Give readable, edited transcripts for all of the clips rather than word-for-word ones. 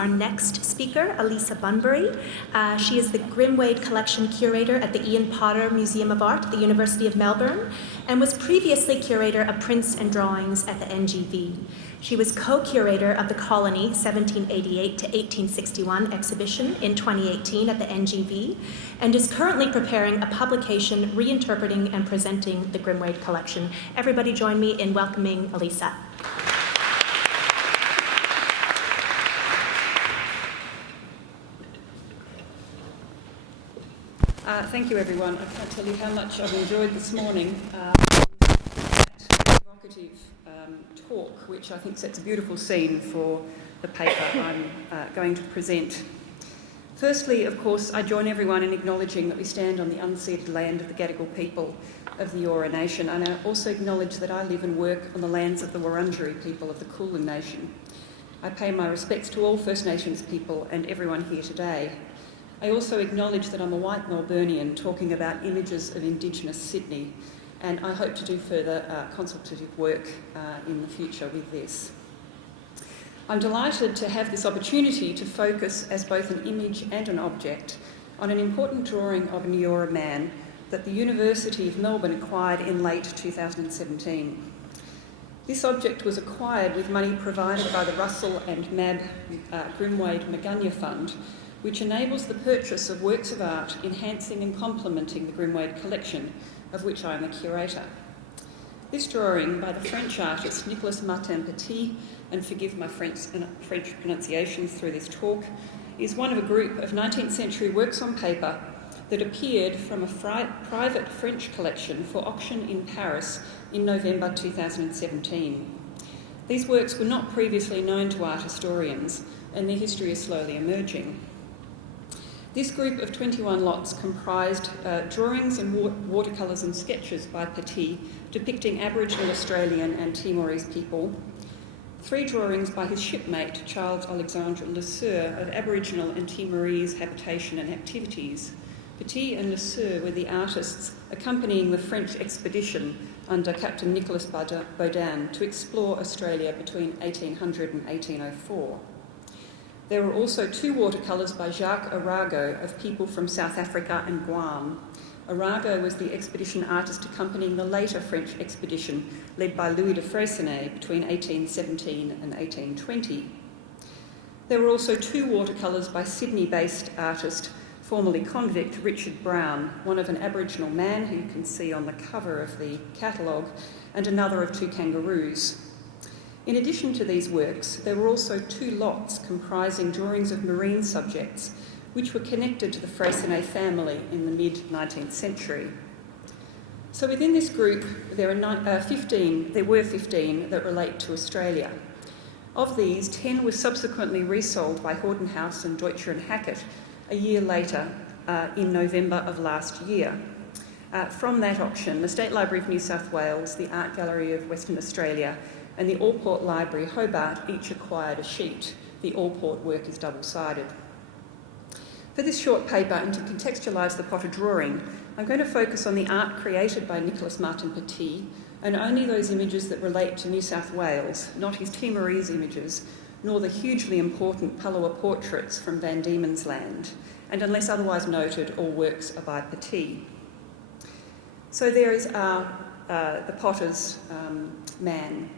Our next speaker, Alisa Bunbury. She is the Grimwade Collection Curator at the Ian Potter Museum of Art at the University of Melbourne and was previously Curator of Prints and Drawings at the NGV. She was co-curator of the Colony 1788 to 1861 exhibition in 2018 at the NGV and is currently preparing a publication reinterpreting and presenting the Grimwade Collection. Everybody join me in welcoming Alisa. Thank you, everyone. I can't tell you how much I've enjoyed this morning that evocative talk, which I think sets a beautiful scene for the paper I'm going to present. Firstly, of course, I join everyone in acknowledging that we stand on the unceded land of the Gadigal people of the Eora Nation, and I also acknowledge that I live and work on the lands of the Wurundjeri people of the Kulin Nation. I pay my respects to all First Nations people and everyone here today. I also acknowledge that I'm a white Melburnian talking about images of Indigenous Sydney, and I hope to do further consultative work in the future with this. I'm delighted to have this opportunity to focus as both an image and an object on an important drawing of an Eora man that the University of Melbourne acquired in late 2017. This object was acquired with money provided by the Russell and Mab Grimwade Magunya Fund, which enables the purchase of works of art enhancing and complementing the Grimwade collection, of which I am a curator. This drawing by the French artist Nicholas Martin Petit, and forgive my French pronunciations through this talk, is one of a group of 19th century works on paper that appeared from a private French collection for auction in Paris in November 2017. These works were not previously known to art historians, and their history is slowly emerging. This group of 21 lots comprised drawings and watercolours and sketches by Petit depicting Aboriginal, Australian and Timorese people, 3 drawings by his shipmate Charles Alexandre Le Sueur of Aboriginal and Timorese habitation and activities. Petit and Le Sueur were the artists accompanying the French expedition under Captain Nicolas Baudin to explore Australia between 1800 and 1804. There were also 2 watercolours by Jacques Arago of people from South Africa and Guam. Arago was the expedition artist accompanying the later French expedition led by Louis de Freycinet between 1817 and 1820. There were also 2 watercolours by Sydney-based artist, formerly convict, Richard Brown, one of an Aboriginal man who you can see on the cover of the catalogue, and another of 2 kangaroos. In addition to these works, there were also 2 lots comprising drawings of marine subjects, which were connected to the Freycinet family in the mid-19th century. So within this group, there were 15 that relate to Australia. Of these, 10 were subsequently resold by Hordenhouse and Deutscher and Hackett a year later, in November of last year. From that auction, the State Library of New South Wales, the Art Gallery of Western Australia, and the Allport Library, Hobart, each acquired a sheet. The Allport work is double-sided. For this short paper, and to contextualise the Potter drawing, I'm going to focus on the art created by Nicholas Martin Petit, and only those images that relate to New South Wales, not his Timorese images, nor the hugely important Palawa portraits from Van Diemen's Land, and unless otherwise noted, all works are by Petit. So there is the Potter's man.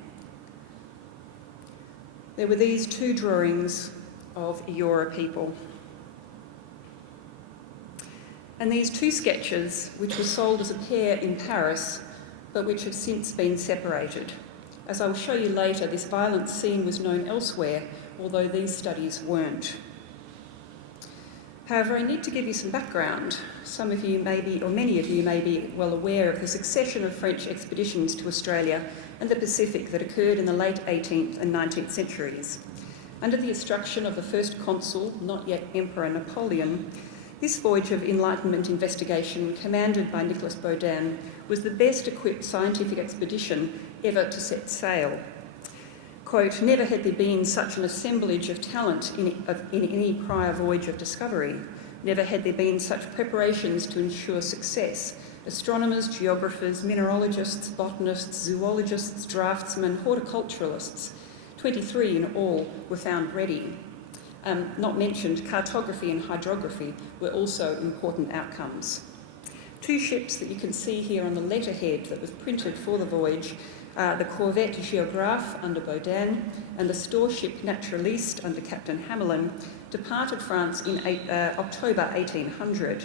There were these 2 drawings of Eora people. And these 2 sketches, which were sold as a pair in Paris, but which have since been separated. As I will show you later, this violent scene was known elsewhere, although these studies weren't. However, I need to give you some background. Some of you may be, or many of you may be well aware of the succession of French expeditions to Australia and the Pacific that occurred in the late 18th and 19th centuries. Under the instruction of the first consul, not yet Emperor Napoleon, this voyage of Enlightenment investigation, commanded by Nicolas Baudin, was the best equipped scientific expedition ever to set sail. Quote, "Never had there been such an assemblage of talent in any prior voyage of discovery. Never had there been such preparations to ensure success. Astronomers, geographers, mineralogists, botanists, zoologists, draftsmen, horticulturalists, 23 in all, were found ready. not mentioned, cartography and hydrography were also important outcomes. Two ships that you can see here on the letterhead that was printed for the voyage, the corvette Géographe under Baudin and the store ship Naturaliste under Captain Hamelin, departed France in October 1800.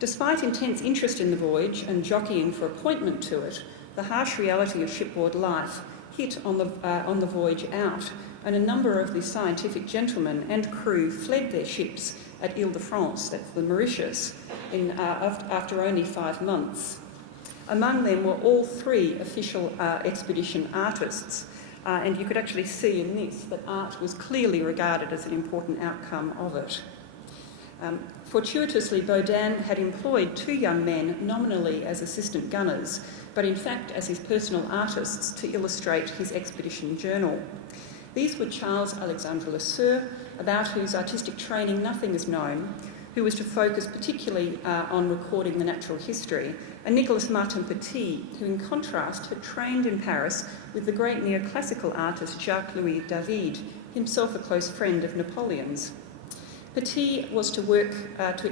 Despite intense interest in the voyage and jockeying for appointment to it, the harsh reality of shipboard life hit on the voyage out, and a number of the scientific gentlemen and crew fled their ships at Ile-de-France, that's the Mauritius, after only 5 months. Among them were all 3 official expedition artists, and you could actually see in this that art was clearly regarded as an important outcome of it. Fortuitously, Baudin had employed 2 young men nominally as assistant gunners, but in fact as his personal artists to illustrate his expedition journal. These were Charles Alexandre Lesueur, about whose artistic training nothing is known, who was to focus particularly on recording the natural history, and Nicholas Martin Petit, who in contrast had trained in Paris with the great neoclassical artist Jacques-Louis David, himself a close friend of Napoleon's. Petit was to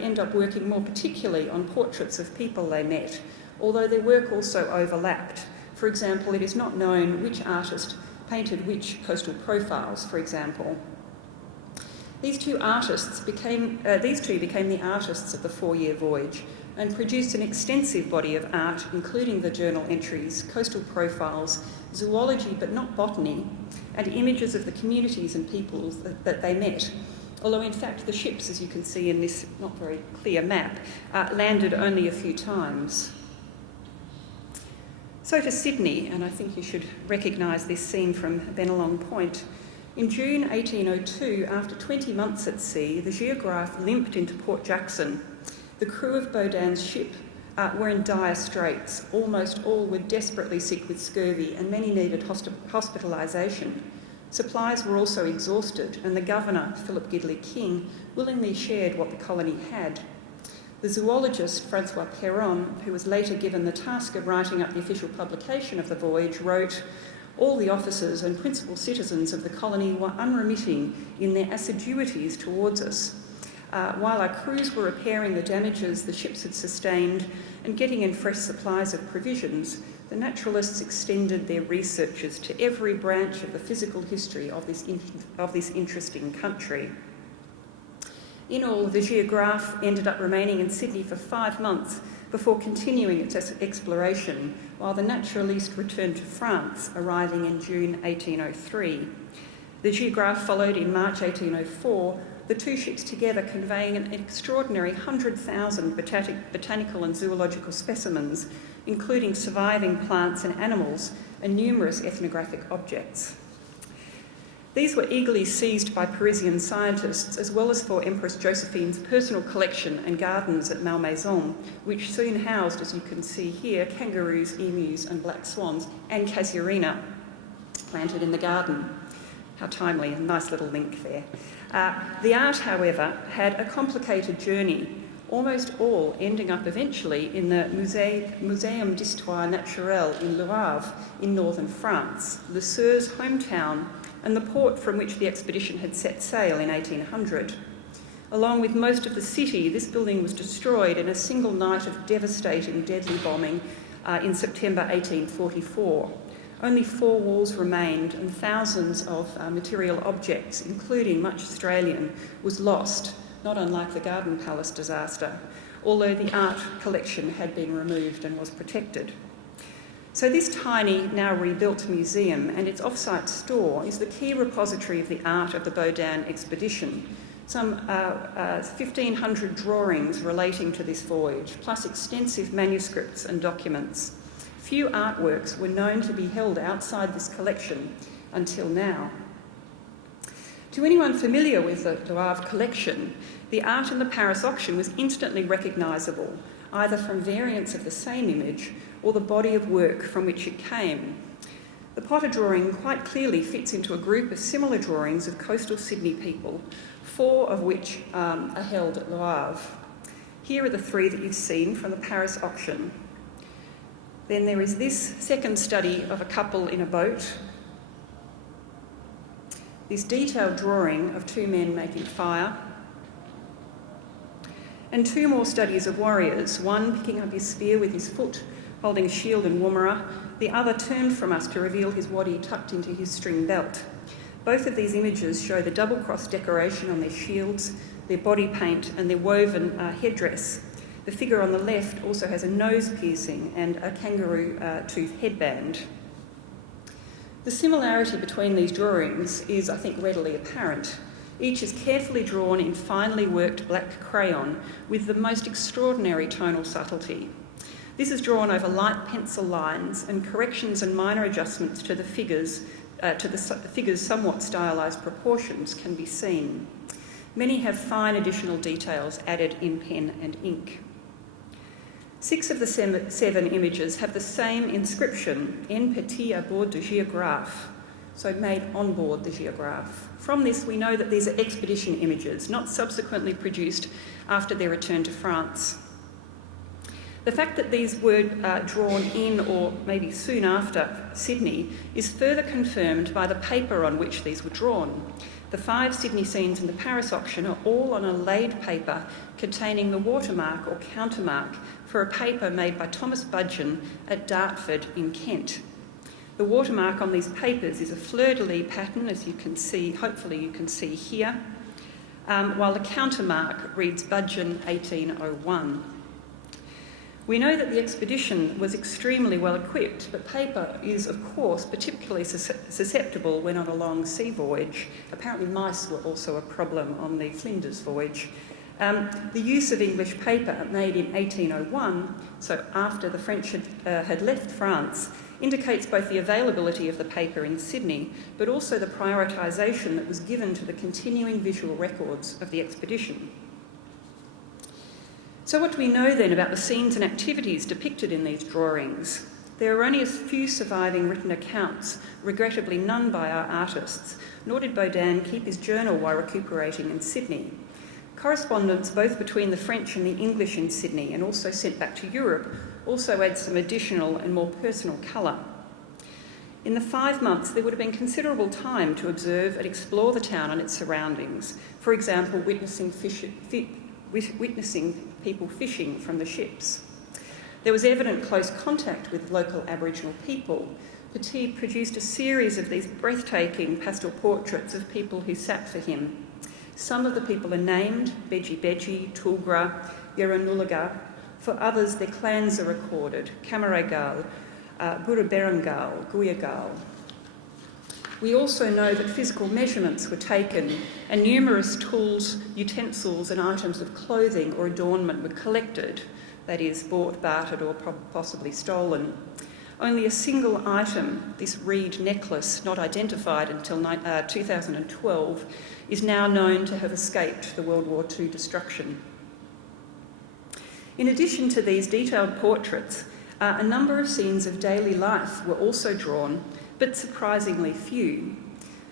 end up working more particularly on portraits of people they met, although their work also overlapped. For example, it is not known which artist painted which coastal profiles, for example. These two became the artists of the 4-year voyage and produced an extensive body of art, including the journal entries, coastal profiles, zoology but not botany, and images of the communities and peoples that they met. Although in fact the ships, as you can see in this not very clear map, landed only a few times. So to Sydney, and I think you should recognise this scene from Bennelong Point. In June 1802, after 20 months at sea, the Géographe limped into Port Jackson. The crew of Baudin's ship were in dire straits. Almost all were desperately sick with scurvy and many needed hospitalisation. Supplies were also exhausted, and the governor, Philip Gidley King, willingly shared what the colony had. The zoologist, Francois Perron, who was later given the task of writing up the official publication of the voyage, wrote, "All the officers and principal citizens of the colony were unremitting in their assiduities towards us. While our crews were repairing the damages the ships had sustained and getting in fresh supplies of provisions, the naturalists extended their researches to every branch of the physical history of this interesting country." In all, the Géographe ended up remaining in Sydney for 5 months before continuing its exploration, while the Naturaliste returned to France, arriving in June 1803. The Géographe followed in March 1804, the 2 ships together conveying an extraordinary 100,000 botanical and zoological specimens, including surviving plants and animals and numerous ethnographic objects. These were eagerly seized by Parisian scientists, as well as for Empress Josephine's personal collection and gardens at Malmaison, which soon housed, as you can see here, kangaroos, emus and black swans, and casuarina planted in the garden. How timely, a nice little link there. The art, however, had a complicated journey, almost all ending up eventually in the Muséum d'Histoire Naturelle in Le Havre in northern France, Lesueur's hometown, and the port from which the expedition had set sail in 1800. Along with most of the city, this building was destroyed in a single night of devastating, deadly bombing in September 1844. Only 4 walls remained, and thousands of material objects, including much Australian, was lost, not unlike the Garden Palace disaster, although the art collection had been removed and was protected. So this tiny, now rebuilt museum and its off-site store is the key repository of the art of the Baudin expedition. Some 1,500 drawings relating to this voyage, plus extensive manuscripts and documents. Few artworks were known to be held outside this collection until now. To anyone familiar with the Le Havre collection, the art in the Paris auction was instantly recognisable, either from variants of the same image or the body of work from which it came. The Potter drawing quite clearly fits into a group of similar drawings of coastal Sydney people, 4 of which are held at Le Havre. Here are the 3 that you've seen from the Paris auction. Then there is this second study of a couple in a boat. this detailed drawing of two men making fire, and two more studies of warriors, one picking up his spear with his foot, holding a shield and woomera, the other turned from us to reveal his waddy tucked into his string belt. Both of these images show the double-cross decoration on their shields, their body paint and their woven headdress. The figure on the left also has a nose piercing and a kangaroo tooth headband. The similarity between these drawings is, I think, readily apparent. Each is carefully drawn in finely worked black crayon with the most extraordinary tonal subtlety. This is drawn over light pencil lines, and corrections and minor adjustments to the figures' somewhat stylised proportions can be seen. Many have fine additional details added in pen and ink. 6 of the 7 images have the same inscription, En Petit à bord de Géographe, so made on board the Géographe. From this, we know that these are expedition images, not subsequently produced after their return to France. The fact that these were drawn in or maybe soon after Sydney is further confirmed by the paper on which these were drawn. The 5 Sydney scenes in the Paris auction are all on a laid paper containing the watermark or countermark for a paper made by Thomas Budgeon at Dartford in Kent. The watermark on these papers is a fleur-de-lis pattern, as you can see, hopefully you can see here, while the countermark reads Budgeon 1801. We know that the expedition was extremely well equipped, but paper is, of course, particularly susceptible when on a long sea voyage. Apparently mice were also a problem on the Flinders voyage. The use of English paper made in 1801, so after the French had left France, indicates both the availability of the paper in Sydney, but also the prioritisation that was given to the continuing visual records of the expedition. So what do we know then about the scenes and activities depicted in these drawings? There are only a few surviving written accounts, regrettably none by our artists, nor did Baudin keep his journal while recuperating in Sydney. Correspondence both between the French and the English in Sydney and also sent back to Europe also adds some additional and more personal colour. In the 5 months, there would have been considerable time to observe and explore the town and its surroundings, for example, witnessing people fishing from the ships. There was evident close contact with local Aboriginal people. Petit produced a series of these breathtaking pastel portraits of people who sat for him. Some of the people are named, Beji Beji, Tulgra, Yeranulaga. For others, their clans are recorded, Kamaragal, Buraberangal, Guyagal. We also know that physical measurements were taken and numerous tools, utensils and items of clothing or adornment were collected, that is, bought, bartered or possibly stolen. Only a single item, this reed necklace, not identified until 2012, is now known to have escaped the World War II destruction. In addition to these detailed portraits, a number of scenes of daily life were also drawn, but surprisingly few.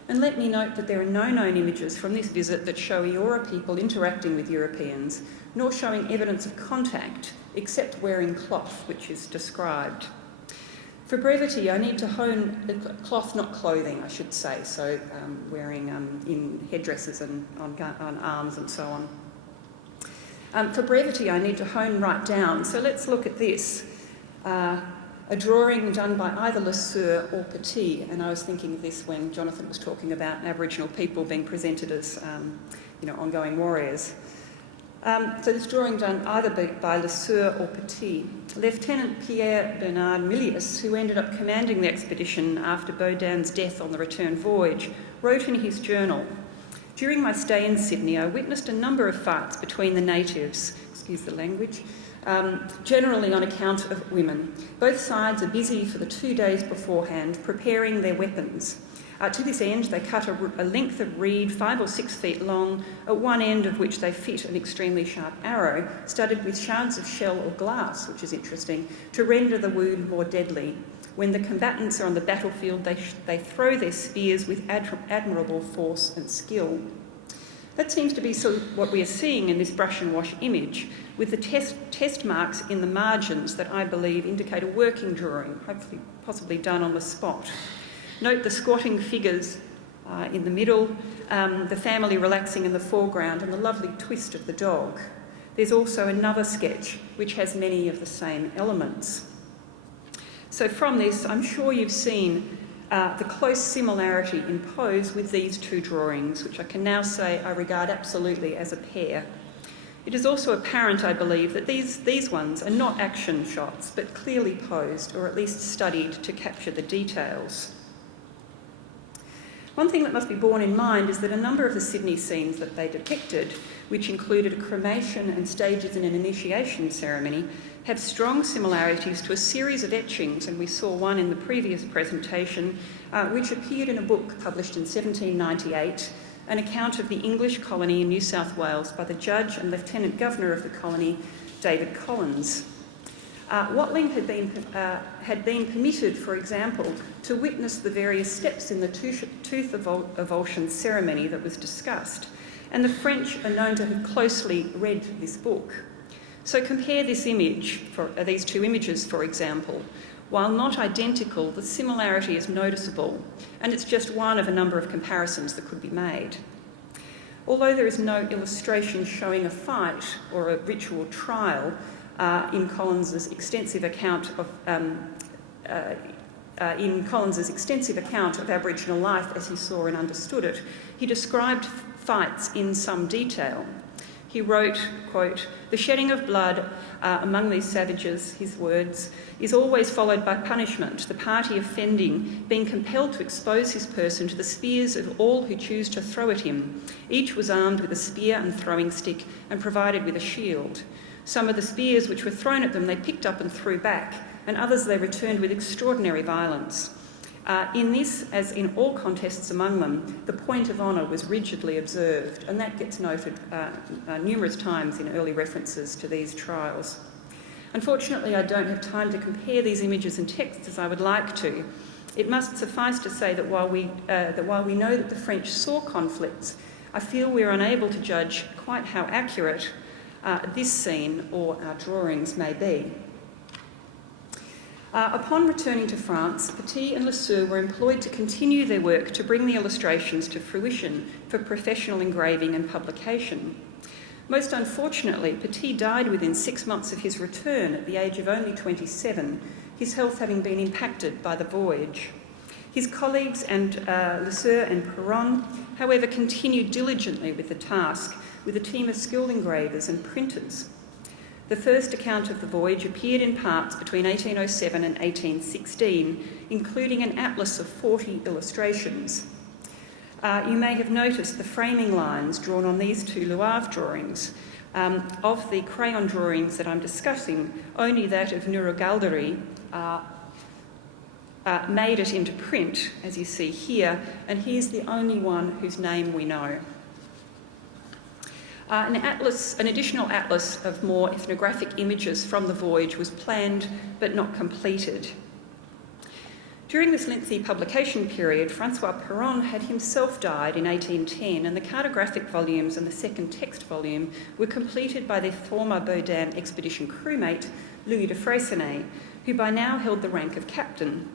And let me note that there are no known images from this visit that show Eora people interacting with Europeans, nor showing evidence of contact, except wearing cloth, which is described. For brevity, I need to hone cloth, not clothing, I should say, so wearing in headdresses and on arms and so on. For brevity, I need to hone right down, so let's look at this. A drawing done by either Le Sueur or Petit, and I was thinking of this when Jonathan was talking about Aboriginal people being presented as ongoing warriors. So this drawing done either by Le Sueur or Petit. Lieutenant Pierre Bernard Milius, who ended up commanding the expedition after Baudin's death on the return voyage, wrote in his journal, "During my stay in Sydney, I witnessed a number of fights between the natives, excuse the language, generally on account of women. Both sides are busy for the 2 days beforehand, preparing their weapons. To this end, they cut a length of reed 5 or 6 feet long, at one end of which they fit an extremely sharp arrow, studded with shards of shell or glass, which is interesting, to render the wound more deadly. When the combatants are on the battlefield, they throw their spears with admirable force and skill." That seems to be what we are seeing in this brush and wash image, with the test marks in the margins that I believe indicate a working drawing, hopefully possibly done on the spot. Note the squatting figures in the middle, the family relaxing in the foreground, and the lovely twist of the dog. There's also another sketch which has many of the same elements. So from this, I'm sure you've seen the close similarity in pose with these two drawings, which I can now say I regard absolutely as a pair. It is also apparent, I believe, that these ones are not action shots, but clearly posed, or at least studied to capture the details. One thing that must be borne in mind is that a number of the Sydney scenes that they depicted, which included a cremation and stages in an initiation ceremony, have strong similarities to a series of etchings, and we saw one in the previous presentation, which appeared in a book published in 1798, an account of the English colony in New South Wales by the Judge and Lieutenant Governor of the colony, David Collins. Watling had been permitted, for example, to witness the various steps in the tooth avulsion ceremony that was discussed, and the French are known to have closely read this book. So compare this image, these two images, for example. While not identical, the similarity is noticeable, and it's just one of a number of comparisons that could be made. Although there is no illustration showing a fight or a ritual trial in Collins's extensive account of Aboriginal life as he saw and understood it, he described fights in some detail. He wrote, quote, "The shedding of blood among these savages," his words, "is always followed by punishment, the party offending being compelled to expose his person to the spears of all who choose to throw at him. Each was armed with a spear and throwing stick and provided with a shield. Some of the spears which were thrown at them they picked up and threw back, and others they returned with extraordinary violence. In this, as in all contests among them, the point of honour was rigidly observed," and that gets noted numerous times in early references to these trials. Unfortunately, I don't have time to compare these images and texts as I would like to. It must suffice to say that while we know that the French saw conflicts, I feel we're unable to judge quite how accurate this scene or our drawings may be. Upon returning to France, Petit and Lesueur were employed to continue their work to bring the illustrations to fruition for professional engraving and publication. Most unfortunately, Petit died within 6 months of his return at the age of only 27, his health having been impacted by the voyage. His colleagues and Lesueur and Perron, however, continued diligently with the task with a team of skilled engravers and printers. The first account of the voyage appeared in parts between 1807 and 1816, including an atlas of 40 illustrations. You may have noticed the framing lines drawn on these two Le Havre drawings. Of the crayon drawings that I'm discussing, only that of Nuragaldari made it into print, as you see here, and he's the only one whose name we know. An additional atlas of more ethnographic images from the voyage was planned but not completed. During this lengthy publication period, Francois Perron had himself died in 1810, and the cartographic volumes and the second text volume were completed by their former Baudin expedition crewmate, Louis de Freycinet, who by now held the rank of captain.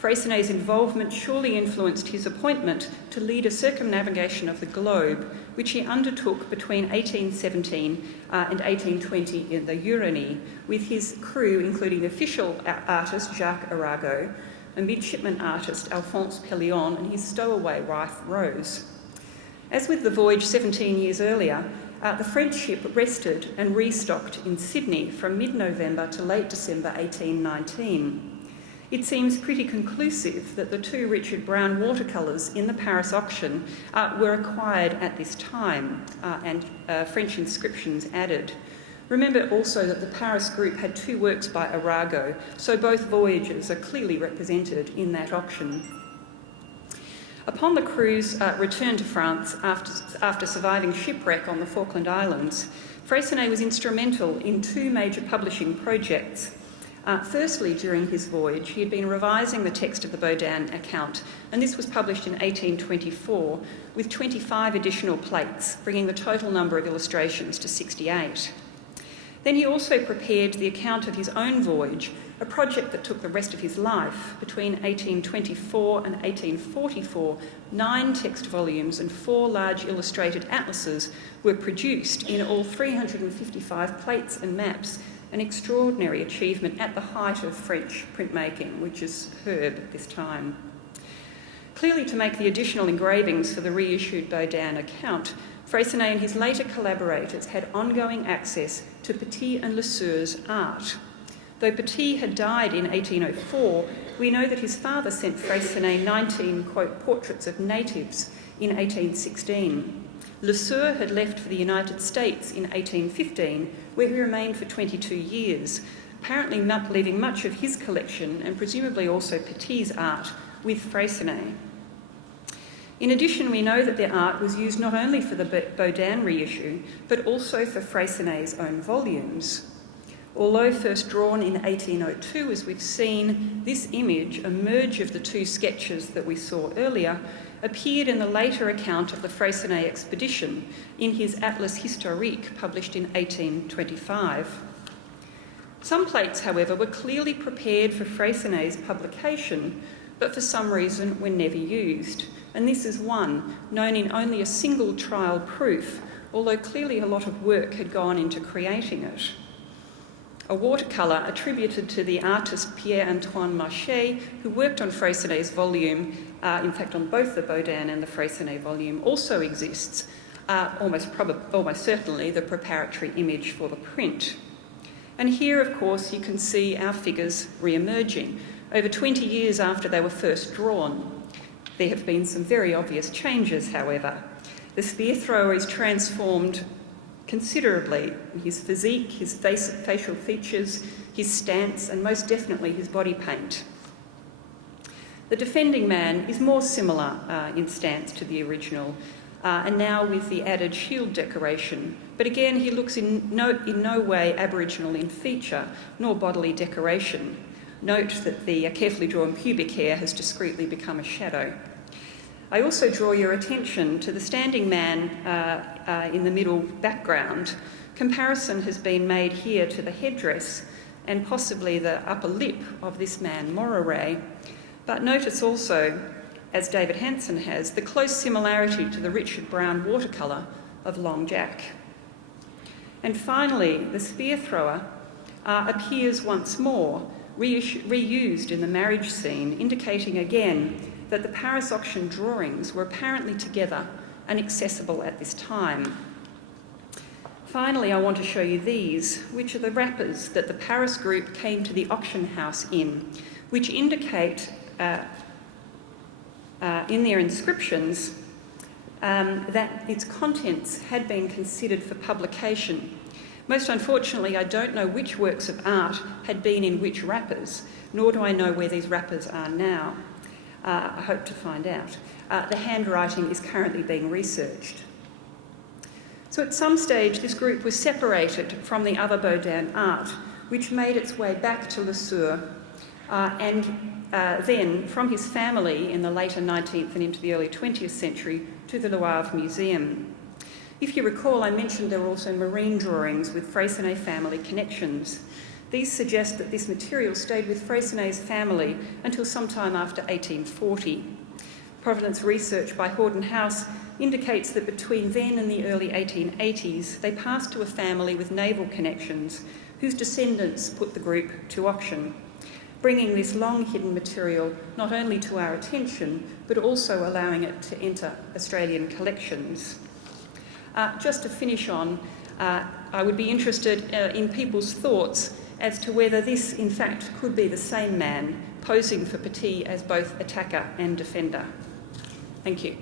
Freycinet's involvement surely influenced his appointment to lead a circumnavigation of the globe, which he undertook between 1817 and 1820 in the Uranie, with his crew including the official artist Jacques Arago, a midshipman artist Alphonse Pellion, and his stowaway wife Rose. As with the voyage 17 years earlier, the French ship rested and restocked in Sydney from mid-November to late December 1819. It seems pretty conclusive that the two Richard Brown watercolours in the Paris auction were acquired at this time and French inscriptions added. Remember also that the Paris group had two works by Arago, so both voyages are clearly represented in that auction. Upon the crew's return to France after surviving shipwreck on the Falkland Islands, Freycinet was instrumental in two major publishing projects. Firstly, during his voyage, he had been revising the text of the Baudin account, and this was published in 1824 with 25 additional plates, bringing the total number of illustrations to 68. Then he also prepared the account of his own voyage, a project that took the rest of his life. Between 1824 and 1844, 9 text volumes and 4 large illustrated atlases were produced, in all 355 plates and maps, an extraordinary achievement at the height of French printmaking, which is superb at this time. Clearly, to make the additional engravings for the reissued Baudin account, Freycinet and his later collaborators had ongoing access to Petit and Lesueur's art. Though Petit had died in 1804, we know that his father sent Freycinet 19, quote, portraits of natives in 1816. Lesueur had left for the United States in 1815, where he remained for 22 years, apparently leaving much of his collection, and presumably also Petit's art, with Freycinet. In addition, we know that their art was used not only for the Baudin reissue, but also for Freycinet's own volumes. Although first drawn in 1802, as we've seen, this image, a merge of the 2 sketches that we saw earlier, appeared in the later account of the Freycinet expedition in his Atlas Historique, published in 1825. Some plates, however, were clearly prepared for Freycinet's publication, but for some reason were never used. And this is one, known in only a single trial proof, although clearly a lot of work had gone into creating it. A watercolour attributed to the artist Pierre-Antoine Marchais, who worked on Freycinet's volume, in fact on both the Baudin and the Freycinet volume, also exists, almost certainly the preparatory image for the print. And here, of course, you can see our figures re-emerging. Over 20 years after they were first drawn. There have been some very obvious changes, however. The spear thrower is transformed considerably. His physique, his facial features, his stance, and most definitely his body paint. The defending man is more similar in stance to the original, and now with the added shield decoration. But again, he looks in no way Aboriginal in feature, nor bodily decoration. Note that the carefully drawn pubic hair has discreetly become a shadow. I also draw your attention to the standing man in the middle background. Comparison has been made here to the headdress and possibly the upper lip of this man, Moraray. But notice also, as David Hanson has, the close similarity to the Richard Brown watercolour of Long Jack. And finally, the spear thrower appears once more, reused in the marriage scene, indicating again that the Paris auction drawings were apparently together and accessible at this time. Finally, I want to show you these, which are the wrappers that the Paris group came to the auction house in, which indicate in their inscriptions that its contents had been considered for publication. Most unfortunately, I don't know which works of art had been in which wrappers, nor do I know where these wrappers are now. I hope to find out. The handwriting is currently being researched. So at some stage, this group was separated from the other Baudin art, which made its way back to Lesueur, and then from his family in the later 19th and into the early 20th century to the Le Havre Museum. If you recall, I mentioned there were also marine drawings with Freycinet family connections. These suggest that this material stayed with Freycinet's family until sometime after 1840. Provenance research by Horden House indicates that between then and the early 1880s, they passed to a family with naval connections whose descendants put the group to auction, bringing this long-hidden material not only to our attention, but also allowing it to enter Australian collections. Just to finish on, I would be interested in people's thoughts as to whether this, in fact, could be the same man posing for Petit as both attacker and defender. Thank you.